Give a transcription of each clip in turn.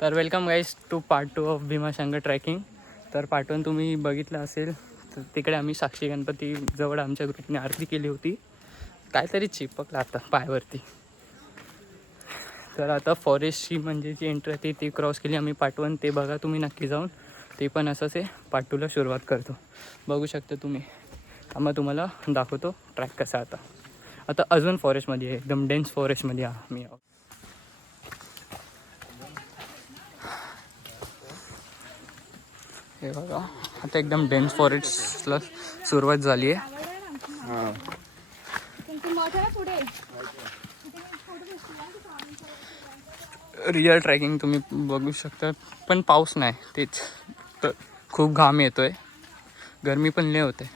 तर welcome guys to part 2 of Bhimashankar trekking. तर part 1 तुम्ही बघितलं असेल. तर तिकडे आम्ही साक्षी गणपती जवळ आमच्या ग्रुपने आरती केली होती. काहीतरी चिपकलं आता पायावरती. तर आता फॉरेस्टची म्हणजे जी एंट्री आहे ती क्रॉस केली आम्ही. पार्ट 1 ते बघा तुम्ही नक्की जाऊन. ते पण असंच आहे. पार्ट 2ला सुरुवात करतो. बघू शकता तुम्ही. मग तुम्हाला दाखवतो ट्रॅक कसा आता. आता अजून फॉरेस्टमध्ये आहे, एकदम डेन्स फॉरेस्टमध्ये आम्ही आहोत. हे बघा आता एकदम डेन्स फॉरेस्टला सुरुवात झाली आहे. रिअल ट्रॅकिंग तुम्ही बघू शकता. पण पाऊस नाही तेच तर खूप घाम येतो आहे. गरमी पण लय होते.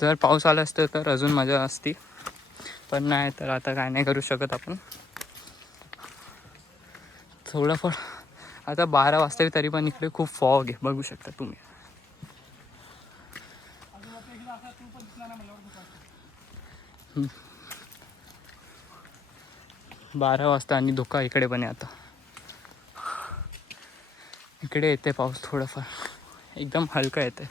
जर पाऊस आला असतं तर अजून मजा असती. पण नाही तर आता काय नाही करू शकत आपण. थोडंफार आता 12 वाजता तरी पण इकडे खूप फॉग आहे बघू शकता तुम्ही. हम्म. 12 वाजता आणि धुका इकडे पण आहे आता. इकडे येते पाऊस थोडंफार एकदम हलका येते.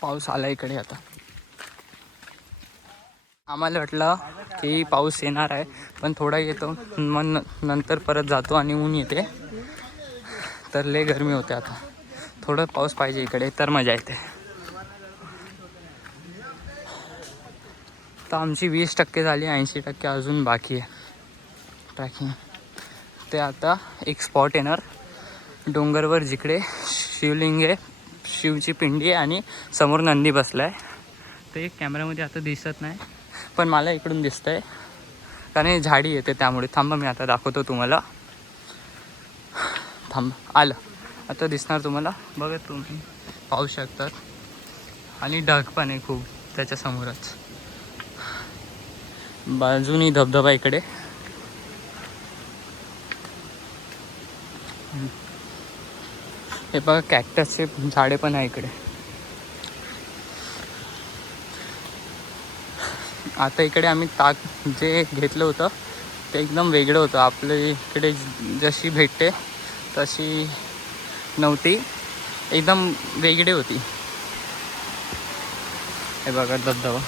पाऊस आला इकडे आता. आम्हाला वाटलं की पाऊस येणार आहे पण थोडा येतो मग नंतर परत जातो आणि ऊन येते. तर लय गरमी होते आता. थोडं पाऊस पाहिजे इकडे तर मजा येते. तर आमची 20% झाली, 80% अजून बाकी आहे ट्रॅकिंग. ते आता एक स्पॉट येणार डोंगरवर जिकडे शिवलिंग आहे, शिवची पिंडी आहे आणि समोर नंदी बसला आहे. ते कॅमेरामध्ये आता दिसत नाही पण मला इकडून दिसतं आहे कारण झाडी येते त्यामुळे. थांबा मी आता दाखवतो तुम्हाला. आलं आता दिसणार तुम्हाला. बघा तुम्ही पाहू शकतात. आणि ढग पण आहे खूप त्याच्यासमोरच. बाजूनी धबधबा इकडे. हे बघा कॅक्टसचे झाडे पण आहे इकडे. आता इकडे आम्ही ताक जे घेतलं होतं ते एकदम वेगळं होतं. आपल्या इकडे जशी भेटते तशी नव्हती, एकदम वेगळी होती. हे बघा धबधबा.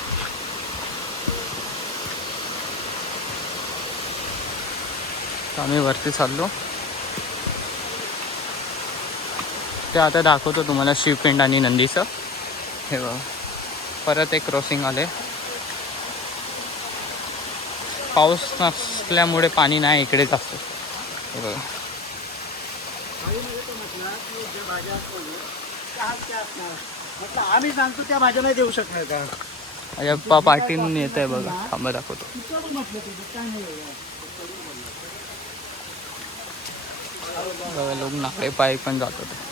आम्ही वरती चाललो. ते आता दाखवतो तुम्हाला शिवपिंड आणि नंदीचं. हे बघा परत एक क्रॉसिंग आले. पाऊस नसल्यामुळे पाणी नाही इकडे जास्त. हे बघा आम्ही सांगतो त्या भाज्या नाही देऊ शकणार का. अय्यप्पा पाटील येत आहे बघा. थांबा दाखवतो. बघा लोक नाके पाय पण जात होते.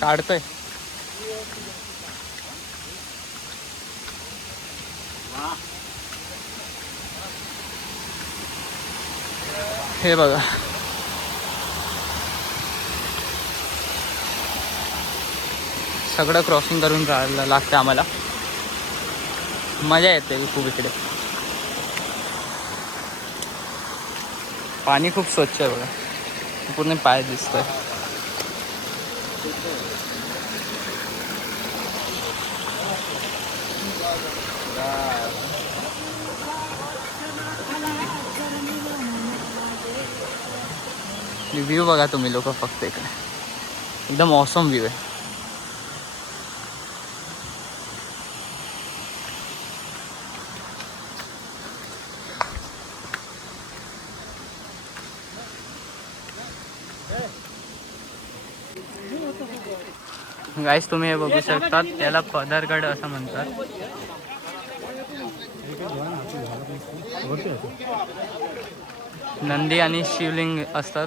काढतोय. हे बघा सगळं क्रॉसिंग करून राहायला लागतं आम्हाला. मजा येते खूप इकडे. पाणी खूप स्वच्छ आहे बघा. पूर्ण पाय दिसतोय. व्ह्यू बघा तुम्ही लोक फक्त इकडे. एकदम ऑसम व्ह्यू आहे. गाईस तुम्ही हे बघू शकतात. याला पदरगड असं म्हणतात. नंदी आणि शिवलिंग असतात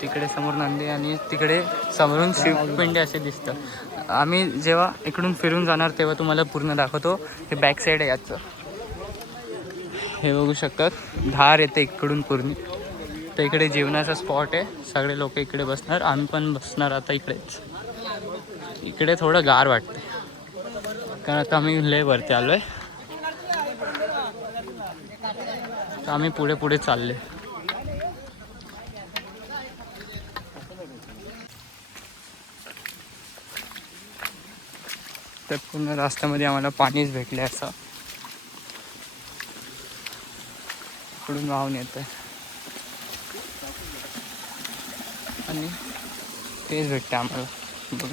तिकडे समोर नंदी आणि तिकडे समोरून शिवपिंडी असे दिसतं. आम्ही जेव्हा इकडून फिरून जाणार तेव्हा तुम्हाला पूर्ण दाखवतो. हे बॅक साईड आहे याचं. हे बघू शकतात धार येते इकडून पूर्ण. तर इकडे जेवणाचा स्पॉट आहे. सगळे लोक इकडे बसणार. आम्ही पण बसणार आता इकडेच. इकडे थोडं गार वाटते कारण आता आम्ही लय वरती आलो आहे. तर आम्ही पुढे पुढे चालले. तर पूर्ण रस्त्यामध्ये आम्हाला पाणीच भेटले असं इकडून वाहून येतं आणि तेच भेटते आम्हाला. बघ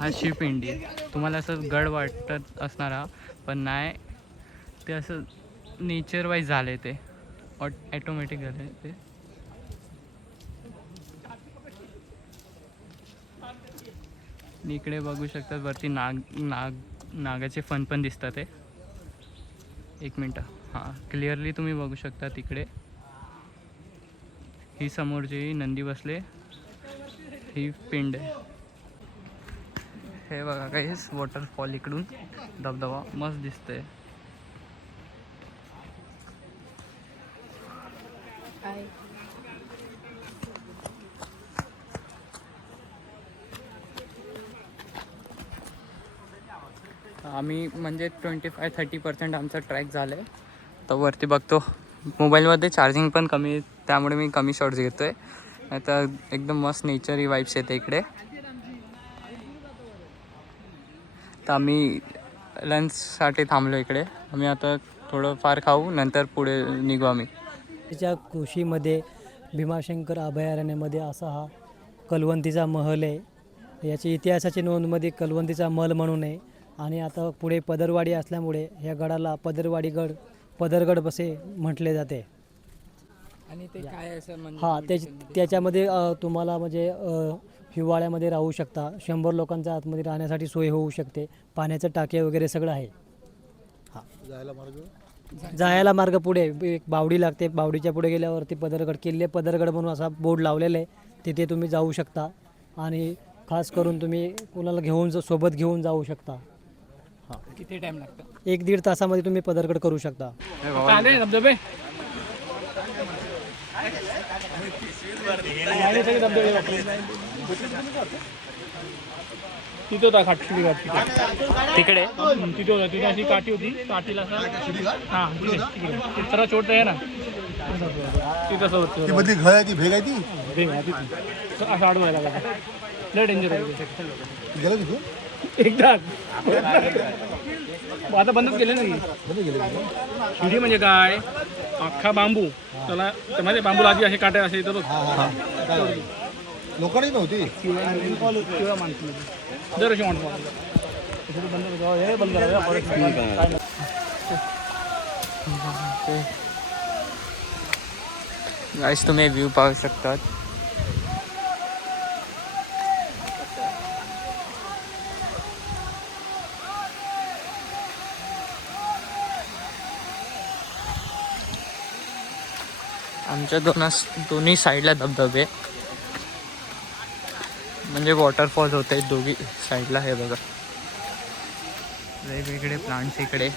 हा शिवपिंडी. तुम्हाला असं गड वाटत असणार हा, पण नाही. ते असं नेचर वाईज झाले ते ॲटोमॅटिक झाले ते. इकडे बघू शकतात वरती नागाचे फण पण दिसतात ते. एक मिनटं. हां क्लिअरली तुम्ही बघू शकता तिकडे. ही समोरची नंदी बसले. ही पिंड आहे. हे बघा काहीच वॉटरफॉल इकडून धबधबा मस्त दिसतंय. आम्ही म्हणजे 25-30% आमचा ट्रॅक झाला आहे. तर वरती बघतो मोबाईलमध्ये चार्जिंग पण कमी आहे त्यामुळे मी कमी शॉट्स घेतो आहे. आता एकदम मस्त नेचर वाईब्स येते इकडे. तर आम्ही लंचसाठी थांबलो इकडे. आम्ही आता थोडं फार खाऊ नंतर पुढे निघू आम्ही. त्याच्या कुशीमध्ये भीमाशंकर अभयारण्यामध्ये असा हा कलवंतीचा महल आहे. याची इतिहासाची नोंदमध्ये कलवंतीचा महल म्हणून आहे. आणि आता पुढे पदरवाडी असल्यामुळे ह्या गडाला पदरगड असे म्हटले जाते. आणि ते काय असं हां त्याच्यामध्ये तुम्हाला म्हणजे हिवाळ्यामध्ये राहू शकता. 100 लोकांच्या आतमध्ये राहण्यासाठी सोय होऊ शकते. पाण्याचं टाके वगैरे सगळं आहे. हां जायला मार्ग पुढे एक बावडी लागते. बावडीच्या पुढे गेल्यावरती पदरगड म्हणून असा बोर्ड लावलेला आहे. तिथे तुम्ही जाऊ शकता आणि खास करून तुम्ही कोणाला सोबत घेऊन जाऊ शकता. हां किती टाईम लागतं? 1-1.5 तासामध्ये तुम्ही पदरगड करू शकता. धबधबे तिथे होता खाटशिडी घाट तिकडे तिथे होता. तिथे अशी काठी होती. काठीला हां तिकडे सर्व छोट आहे ना तिथं सोबत ती घळ आहे ती भेग आहे ती असं आडवायला लागला. लय डेंजर आहे गेलं तिथून एकदा. आता बंदच केले ना शिडी. म्हणजे काय अख्खा बांबू त्याला त्यामध्ये बांबूला आधी असे काटे असे येतात. लोकांनी नव्हती किंवा माणसं दर अशी माणसं बंद करा. गाईस तुम्ही व्ह्यू पाहू शकतात. आमच्या दोन्ही साईडला धबधबे म्हणजे वॉटरफॉल होत आहेत दोघी साईडला. हे बघा वेगवेगळे प्लांट्स इकडे.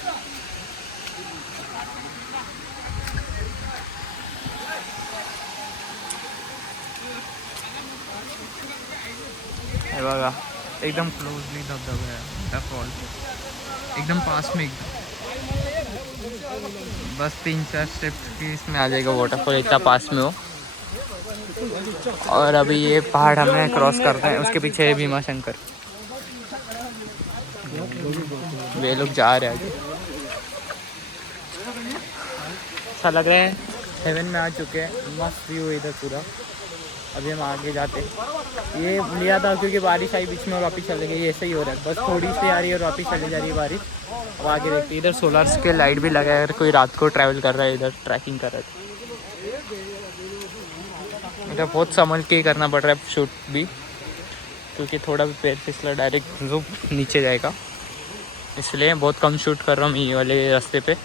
हे बघा एकदम क्लोजली धबधबा है वॉटरफॉल एकदम पास में. बस 3-4 स्टेप्स की इसमें आ जाएगा वाटरफॉल. इतना पास में हो. और अभी ये पहाड़ हमें क्रॉस करना है. उसके पीछे है भीमाशंकर. वे लोग जा रहे हैं आगे. अच्छा लग रहा है. हेवन में आ चुके हैं. मस्त व्यू है इधर पूरा. अभी हम आगे जाते. ये लिया था क्योंकि बारिश आई बीच में और वापस चले गई. ऐसे ही हो रहा है. बस थोड़ी सी आ रही है और वापस चली जा रही है बारिश. अब आगे देखते. इधर सोलर्स के लाइट भी लगा है. अगर कोई रात को ट्रैवल कर रहा है इधर ट्रैकिंग कर रहा है. मेरा बहुत संभल के ही करना पड़ रहा है शूट भी, क्योंकि थोड़ा भी पैर फिसला डायरेक्ट जो नीचे जाएगा, इसलिए बहुत कम शूट कर रहा हूँ ये वाले रास्ते पे।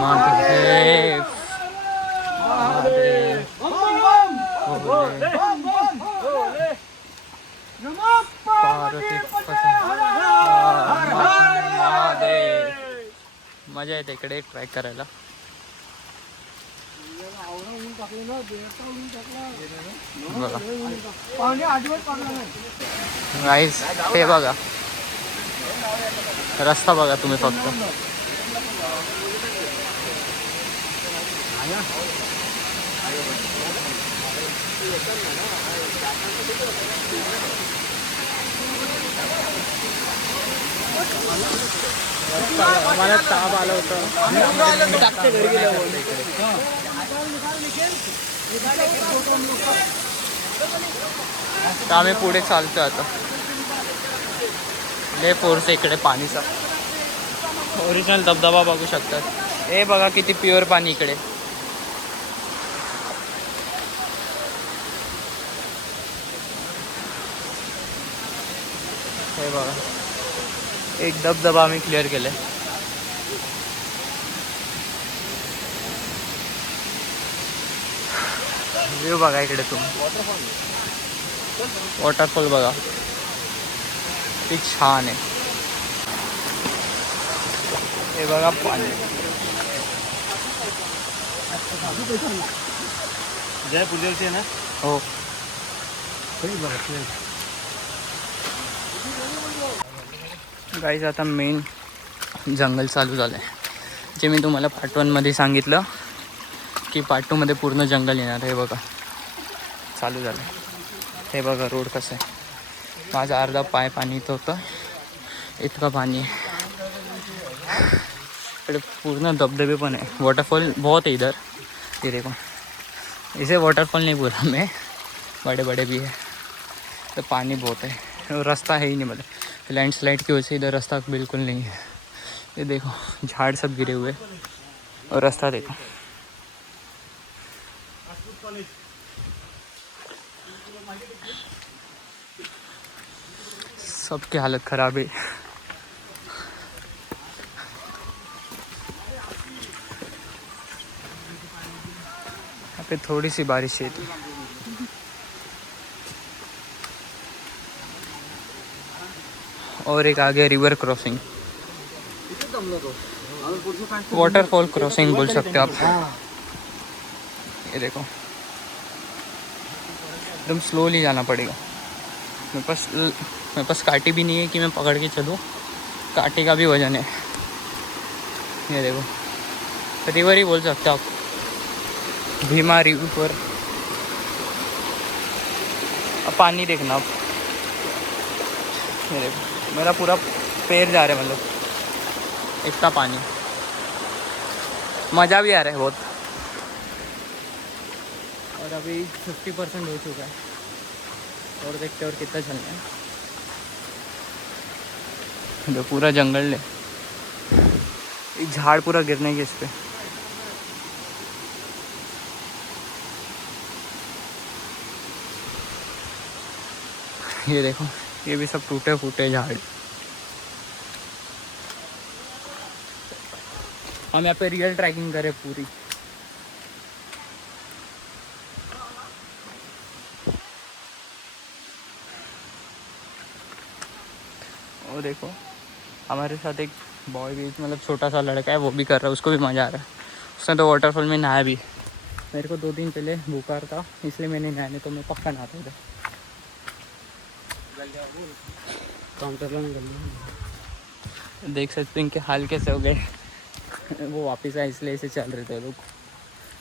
महादेव महादेव भोले, पार्वती महादेव। मजा येते इकडे ट्रॅक करायला. गाईस हे बघा, रस्ता बघा तुम्ही फक्त. मला ताप आलं होतं. तर आम्ही पुढे चालतो आता. लय फोर्स इकडे पाणीचा. ओरिजिनल धबधबा बघू शकतात. हे बघा किती प्युअर पाणी इकडे. हे बघा एक धबधबा आम्ही क्लिअर केलाय. व्ह्यू बघा इकडे तुम्ही. वॉटरफॉल बघा किती छान आहे. हे बघा पाणी. जय पुजेलचे ना. हो गाईज आता मेन जंगल चालू झालं आहे. जे मी तुम्हाला पार्ट 1 मध्ये सांगितलं की पार्ट 2 मध्ये पूर्ण जंगल येणार. हे बघा चालू झालं. हे बघा रोड कसं आहे. माझा अर्धा पाय पाणी इथं होतं, इतकं पाणी आहे. इकडे पूर्ण धबधबे पण है. वाटरफॉल बहुत है इधर. ये देखो, इसे वाटरफॉल नहीं बोला मैं, बड़े बड़े भी है. तो पानी बहुत है और रास्ता है ही नहीं. मतलब लैंडस्लाइड की वजह से इधर रास्ता बिल्कुल नहीं है. ये देखो झाड़ सब गिरे हुए और रास्ता देखो. सबकी हालत ख़राब है. यहाँ पे थोड़ी सी बारिश हुई थी. और एक आगे रिवर क्रॉसिंग, वाटरफॉल क्रॉसिंग बोल सकते हो आप. ये देखो एकदम स्लोली जाना पड़ेगा. मेरे पास काठी भी नहीं है कि मैं पकड़ के चलूँ. काठी का भी वजन है. ये देखो रिवर ही बोल सकते हो आप. भीमा रिवर. अब पानी देखना आप. ये देखो मेरा पूरा पैर जा रहा है, मतलब इतना पानी. मज़ा भी आ रहा है बहुत. और अभी 50% हो चुका है और देखते और कितना चलना है. तो पूरा जंगल है. एक झाड़ पूरा गिरने की इस पे. ये देखो ये भी सब टूटे फूटे झाड़. हम यहाँ पे रियल ट्रैकिंग करें पूरी. और देखो हमारे साथ एक बॉय भी, मतलब छोटा सा लड़का है, वो भी कर रहा है. उसको भी मज़ा आ रहा है. उसने तो वाटरफॉल में नहाया भी. मेरे को 2 दिन पहले बुखार था इसलिए मैंने नहाया, नहीं तो मैं पक्का नहाता था. देख सकते हैं इनके हाल कैसे हो गए. वो वापस आए इसलिए ऐसे चल रहे थे लोग.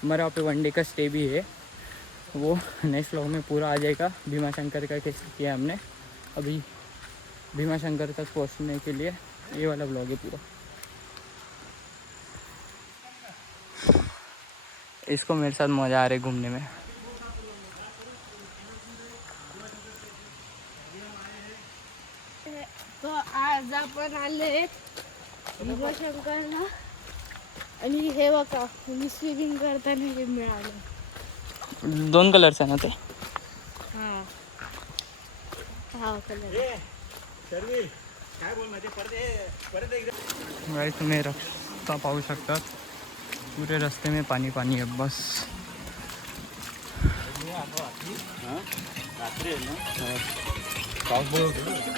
हमारे वहाँ पे 1 डे का स्टे भी है. वो नेक्स्ट व्लॉग में पूरा आ जाएगा. भीमा शंकर का कैसे किया हमने. अभी भीमा शंकर तक पहुँचने के लिए ये वाला व्लॉग है पूरा. इसको मेरे साथ मज़ा आ रहा है घूमने में. तो आज आपण आले भीमाशंकरला आणि हे बघा मी स्विमिंग करताना हे मिळालं. 2 कलरचं आहे ना ते. हा हा कलर. गाइस तुम्ही रस्ता पाहू शकतात. पूरे रस्ते में पानी पानी है बस.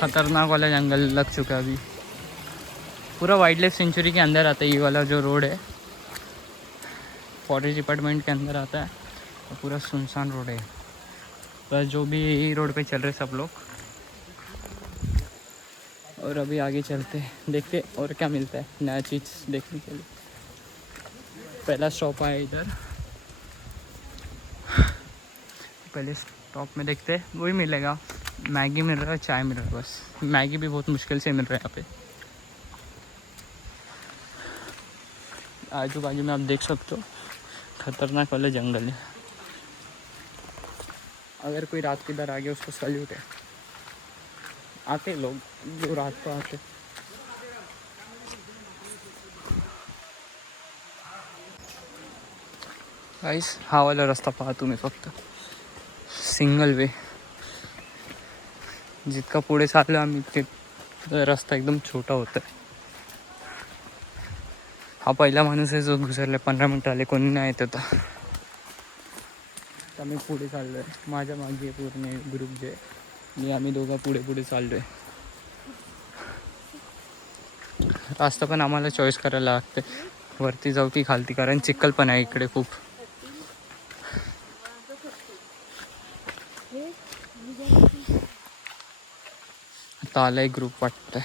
खतरनाक वाला जंगल लग चुका है अभी. पूरा वाइल्ड लाइफ सेंचुरी के अंदर आता है ये वाला जो रोड है. फॉरेस्ट डिपार्टमेंट के अंदर आता है. और पूरा सुनसान रोड है. बस जो भी यही रोड पे चल रहे सब लोग. और अभी आगे चलते हैं, देखते और क्या मिलता है नया चीज़ देखने के लिए. पहला स्टॉप आया इधर. पहले स्टॉप में देखते हैं वही मिलेगा. मैगी मिल रहा है, चाय मिल रहा है बस. मैगी भी बहुत मुश्किल से मिल रहा है यहाँ पे. आजू बाजू में आप देख सकते हो खतरनाक वाले जंगल है. अगर कोई रात के इधर आ गया उसको सैल्यूट है. आते लोग जो रात को आते. गाइस हा वाला रस्ता पहा तुम्ही फक्त. Single way. जितका पुढे चाललो आम्ही ते रस्ता एकदम छोटा होता है. हा पहिला माणूस आहे जो घुसरला. 15 मिनटं आले कोणी नाही येत होता. तर आम्ही पुढे चाललो आहे. माझ्या मागे पूर्ण ग्रुप जे आणि आम्ही दोघं पुढे पुढे चाललो आहे. रास्ता पण आम्हाला चॉईस करायला लागते वरती जाऊ की खालती, कारण चिखल पण आहे इकडे खूप. आता आलाय ग्रुप वाटतंय.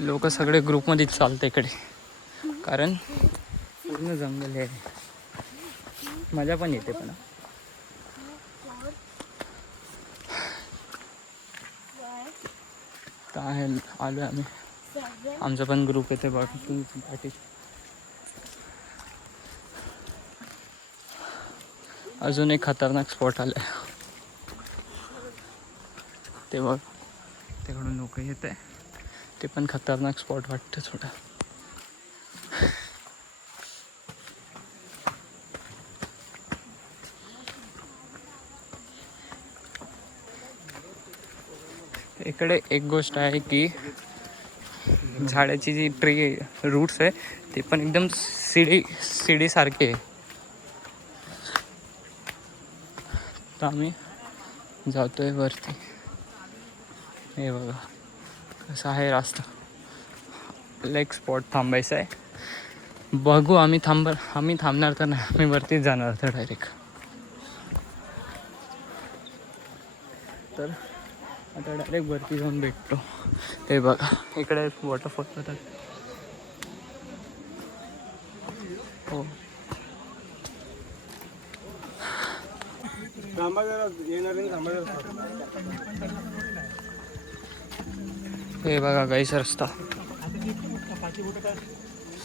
लोक सगळे ग्रुपमध्येच चालते इकडे कारण पूर्ण जंगल आहे. मजा पण येते पण. आहे आलो आम्ही. आमचा पण ग्रुप येते पाठी. अजून एक खतरनाक स्पॉट आला आहे ते बघ. तिकडून लोक येत आहे. ते पण खतरनाक स्पॉट वाटतं थोडं. इकडे एक गोष्ट आहे की झाडाची जी ट्री रूट्स आहे ते पण एकदम सीडीसारखे आहे. तर आम्ही जातोय वरती. हे बघा कसा आहे रास्ता. लेक स्पॉट थांबायचं आहे. बघू आम्ही थांबणार तर नाही. आम्ही वरतीच जाणार तर डायरेक्ट. तर आता डायरेक्ट वरती जाऊन भेटतो. हे बघा इकडे वॉटरफॉल होतात. हो हे बघा गाईस रस्ता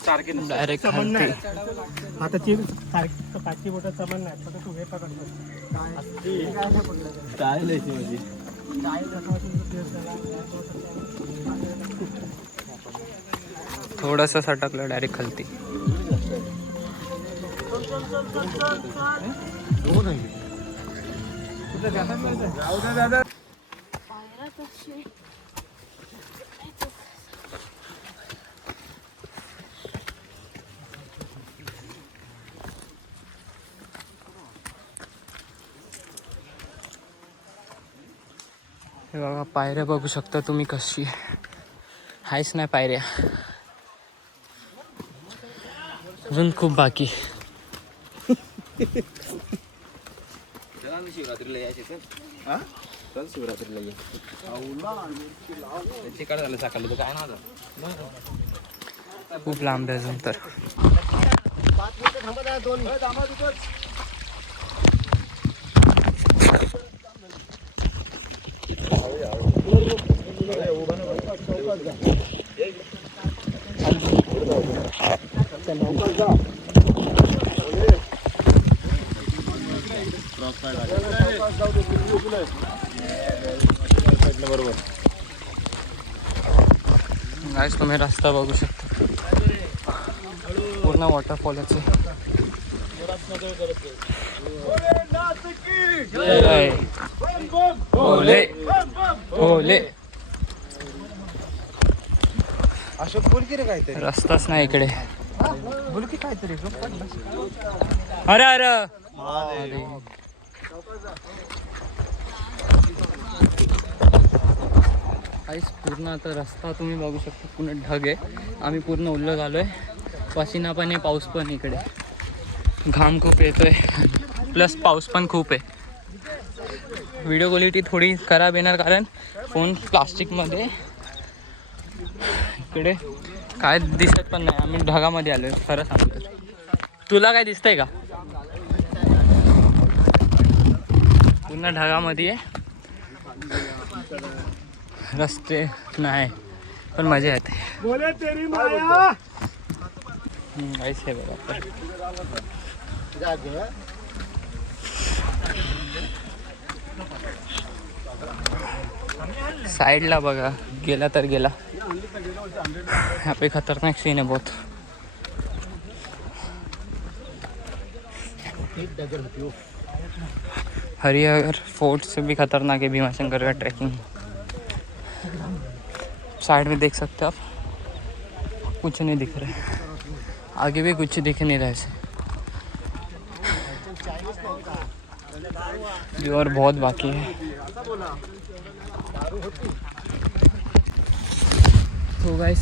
डायरेक्ट खालती. आता पाचशे बोटात समान नाही. फक्त तू हे पकडतो. थोडासा सटकलं डायरेक्ट खालती. हे बघा पायऱ्या बघू शकता तुम्ही कशी आहेच नाही पायऱ्या. अजून खूप बाकी. शिवरात्रीला यायचे चल शिवरात्रीला ये. तिकडे झालं सकाळी तर काय नव्हतं. खूप लांब आहे अजून तर. बरोबर गाइस तुम्ही रस्ता बघू शकता, पूर्ण वॉटरफॉलच आहे. ओले ओले अशोक बोल की रे काहीतरी. रस्ताच नाही इकडे. बोल की काहीतरी. अरे अरे काहीच पूर्ण आता रस्ता तुम्ही बघू शकता, पूर्ण ढग आहे. आम्ही पूर्ण ओल्लं झालोय, पसिना पण आहे, पाऊस पण इकडे, घाम खूप येतोय, प्लस पाऊस पण खूप आहे. व्हिडिओ क्वालिटी थोडी खराब येणार कारण फोन प्लास्टिकमध्ये, इकडे काय दिसत पण नाही. आम्ही ढगामध्ये आलोय खरं सांगतो तर. तुला काय दिसतंय का? पूर्ण ढगामध्ये आहे, रस्ते नाही पण मजा येते. काहीच आहे बघा. साइडला बघा, गेला तर गेला. यहाँ पे खतरनाक सीन है बहुत. हरिहर फोर्ट से भी खतरनाक है भीमाशंकर का ट्रैकिंग. साइड में देख सकते हैं आप, कुछ नहीं दिख रहा है, आगे भी कुछ दिख नहीं रहा है ऐसे. जो और बहुत बाकी है. तो गाइस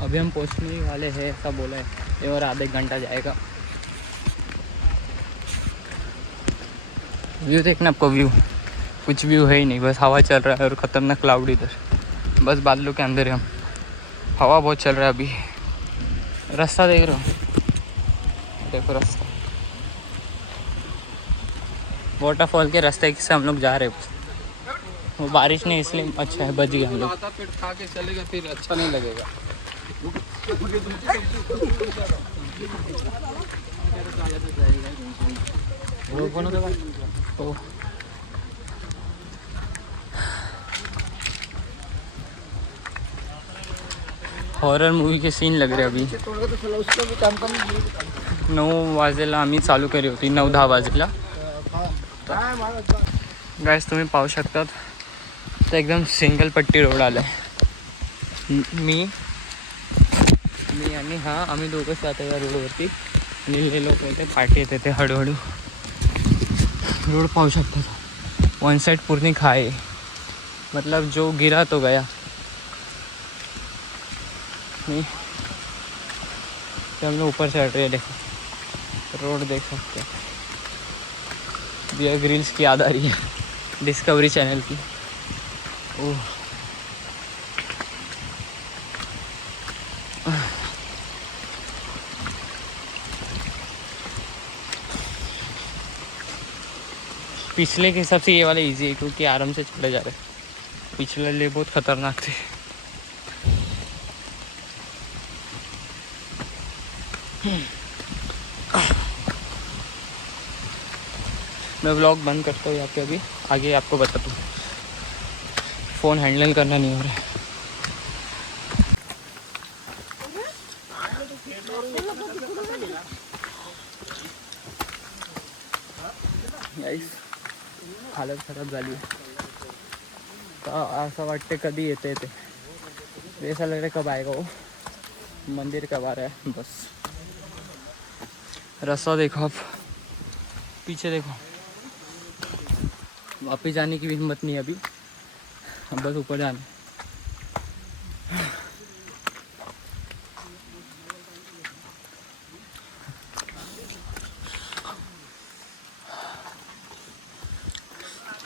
अभी हम पहुंचने ही वाले हैं, ऐसा बोला है. ये और आधा एक घंटा जाएगा. व्यू देखना आपको, व्यू कुछ व्यू है ही नहीं, बस हवा चल रहा है और ख़तरनाक क्लाउड इधर, बस बादलों के अंदर है हम. हवा बहुत चल रहा है अभी. रास्ता देख रहे हो, देखो रास्ता, वाटरफॉल के रास्ते से हम लोग जा रहे हैं. वो बारिश नहीं इसलिए अच्छा है, बच गए हम लोग. पेट खा के चलेगा फिर अच्छा नहीं लगेगा. तो हॉरर मूवी के सीन लग रहे अभी. 9 वाजेला आम्ही चालू करी होती, 9-10 वाजेला. गाइस तुम्ही पाहू शकतात, तर एकदम सिंगल पट्टी रोड आला आहे. मी आणि हा आम्ही दोघंच जातो या रोडवरती, आणि हे लोक येते पाठी येते ते हळूहळू. रोड पाहू शकतात, वन साइड पूर्ण खाई है, मतलब जो गिरा तो गया. नहीं हम लोग ऊपर चढ़ रहे हैं, देखो रोड देख सकते हैं. बियर ग्रिल्स की याद आ रही है डिस्कवरी चैनल की. ओह पिछले के हिसाब से ये वाले इजी है क्योंकि आराम से चढ़े जा रहे. पिछले लिए बहुत खतरनाक थे. मैं व्लॉग बंद करता हूँ यहाँ पे अभी, आगे आपको बताता हूँ. फ़ोन हैंडल करना नहीं हो रहा है. गाइस हालत खराब झाली आहे. असं वाटते कधी येते ते, ऐसा लग रहा है कब आएगा वो मंदिर, कब आ रहा है. बस रास्ता देखो आप, पीछे देखो, वापस जाने की भी हिम्मत नहीं है अभी, अब बस ऊपर जाना.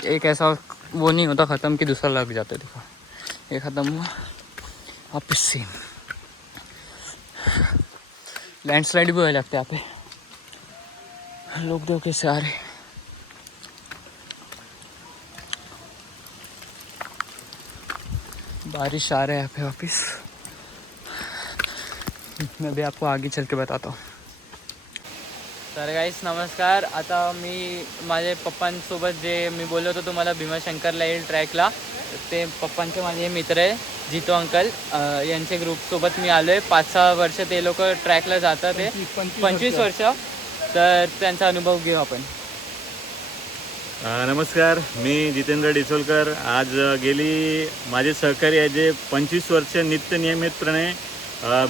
एक ऐसा वो नहीं होता ख़त्म कि दूसरा लग जाता है. देखो ये ख़त्म हुआ, वापस सेम. लैंडस्लाइड भी हो लगता है यहाँ पे. लोग देखो कैसे आ रहे. बारिश आ रहा है यहाँ पे वापस. मैं भी आपको आगे चल के बताता हूँ. तर गाईस नमस्कार. आता मी माझे पप्पांसोबत जे मी बोललो होतो तुम्हाला भीमाशंकरला येईल ट्रॅकला, ते पप्पांचे माझे मित्र आहे. जितो अंकल यांच्या ग्रुपसोबत मी आलो आहे. 5-6 वर्ष ते लोक ट्रॅकला जातात आहे. 25 वर्ष. तर त्यांचा अनुभव घेऊ आपण. नमस्कार, मी जितेंद्र डिसोलकर. आज गेली माझे सहकारी आहे जे 25 वर्ष नित्यनियमितपणे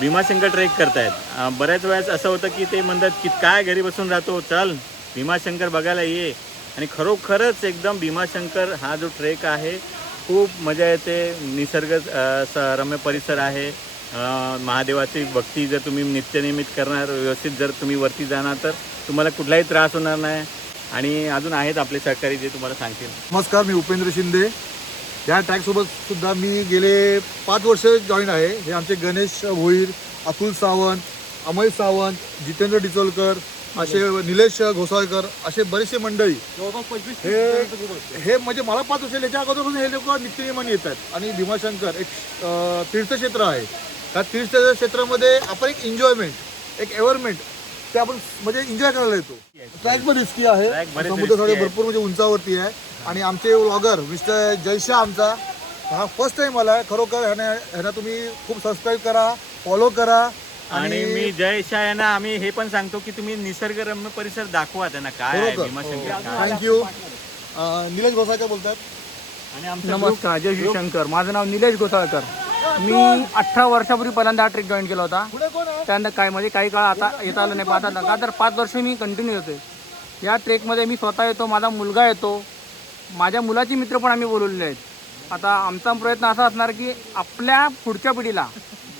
भीमाशंकर ट्रेक करतायत. बऱ्याच वेळेस असं होतं की ते म्हणतात की काय घरी बसून राहतो, चल भीमाशंकर बघायला ये. आणि खरोखरच एकदम भीमाशंकर हा जो ट्रेक आहे खूप मजा येते. निसर्ग रम्य परिसर आहे. महादेवाची भक्ती जर तुम्ही नित्यनियमित करणार, व्यवस्थित जर तुम्ही वरती जाणार तर तुम्हाला कुठलाही त्रास होणार नाही. आणि अजून आहेत आपले सहकारी जे तुम्हाला सांगतील. नमस्कार, मी उपेंद्र शिंदे. या ट्रॅकसोबत सुद्धा मी गेले 5 वर्ष जॉईन आहे. हे आमचे गणेश भोईर, अतुल सावंत, अमय सावंत, जितेंद्र डिचोलकर, असे निलेश घोसाळकर, असे बरेचसे मंडळी हे म्हणजे मला 5 वर्ष याच्या अगोदरपासून हे लोक नित्यनियमाने येतात. आणि भीमाशंकर एक तीर्थक्षेत्र आहे. त्या तीर्थक्षेत्रामध्ये आपण एक एन्जॉयमेंट, एक एव्हरमेंट ते आपण म्हणजे एन्जॉय करायला येतो. ट्रॅक पण रिस्की आहे, समुद्राकडे भरपूर म्हणजे उंचावरती आहे. आणि आमचे व्लॉगर मिस्टर जयशा आमचा हा फर्स्ट टाइम आला आहे. खरोखर ह्यांना तुम्ही खूप सबस्क्राईब करा, फॉलो करा. आणि मी जय शाह यांना आम्ही हे पण सांगतो की तुम्ही निसर्गरम्य परिसर दाखवा त्यांना काय आहे भीमाशंकर. थँक्यू. निलेश घोसाळकर बोलतात. आणि आमचं नमस्कार, जय श्री शंकर. माझं नाव निलेश गोसाळकर. मी 18 वर्षापूर्वी पहिल्यांदा हा ट्रेक जॉईन केला होता. त्यानंतर काय म्हणजे काही काळ आता येता आलं नाही. पाहता का तर 5 वर्ष मी कंटिन्यू येतो. या ट्रेकमध्ये मी स्वतः येतो, माझा मुलगा येतो, माझ्या मुलाची मित्र पण आम्ही बोलवलेले आहेत. आता आमचा प्रयत्न असा असणार की आपल्या पुढच्या पिढीला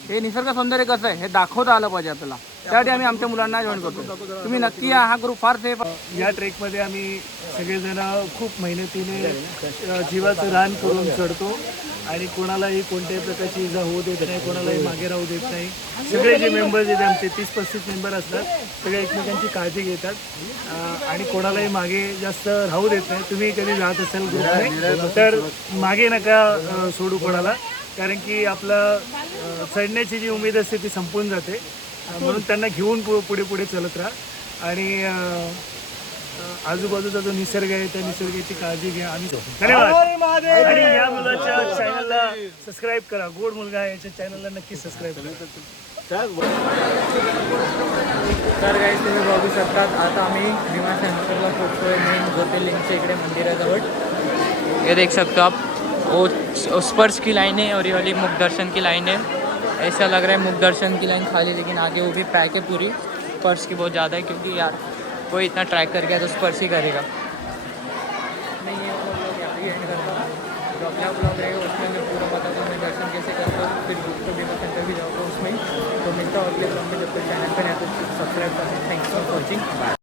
हे निसर्ग सौंदर्य कसं आहे हे दाखवता आलं पाहिजे आपल्याला. त्यासाठी आम्ही आमच्या मुलांना जॉईन करतो. तुम्ही नक्की या, हा ग्रुप फार सेफ. या ट्रेकमध्ये आम्ही सगळेजण खूप मेहनतीने जीवाचं रान करून चढतो आणि कोणालाही कोणत्याही प्रकारची इजा होऊ देत नाही, कोणालाही मागे राहू देत नाही. सगळे जे मेंबर्स आहेत आमचे 30-35 मेंबर असतात, सगळे एकमेकांची काळजी घेतात आणि कोणालाही मागे जास्त राहू देत नाही. तुम्ही कधी जात असाल ग्रुपने तर मागे नका सोडू कोणाला, कारण की आपलं चढण्याची जी उमेद असते ती संपून जाते. म्हणून त्यांना घेऊन पुढे पुढे चालत राहा. आणि आजूबाजूचा जो निसर्ग आहे त्या निसर्गाची काळजी घ्या. आणि धन्यवाद. आणि या मुलाच्या चॅनलला सबस्क्राईब करा. गोड मुलगा आहे, याच्या चॅनलला नक्की सबस्क्राईब करा. तर काही तुम्ही बघू शकतात आता आम्ही भीमाशंकरला पोहोचतोय. मेन ज्योतिर्लिंगच्या इकडे मंदिराजवळ. ये देख सकते हो आप, वो उस पर्स की लाइन है और ये वाली मुख दर्शन की लाइन है. ऐसा लग रहा है मुख दर्शन की लाइन खाली, लेकिन आगे वो भी पैक है पूरी. पर्स की बहुत ज़्यादा है क्योंकि यार कोई इतना ट्रैक कर गया तो स्पर्श ही करेगा. मैं ये ब्लॉग यहाँ ही एंड करता हूँ. जो अपना ब्लॉग रहेगा उसमें मैं पूरा बताता हूँ मैं दर्शन कैसे करता हूँ. फिर तो भीमाशंकर भी जाऊँगा उसमें. तो मिलता हूँ अगले ब्लॉग में. जब तक चैनल पर है तो सब्सक्राइब करना. Thanks for watching. बाय.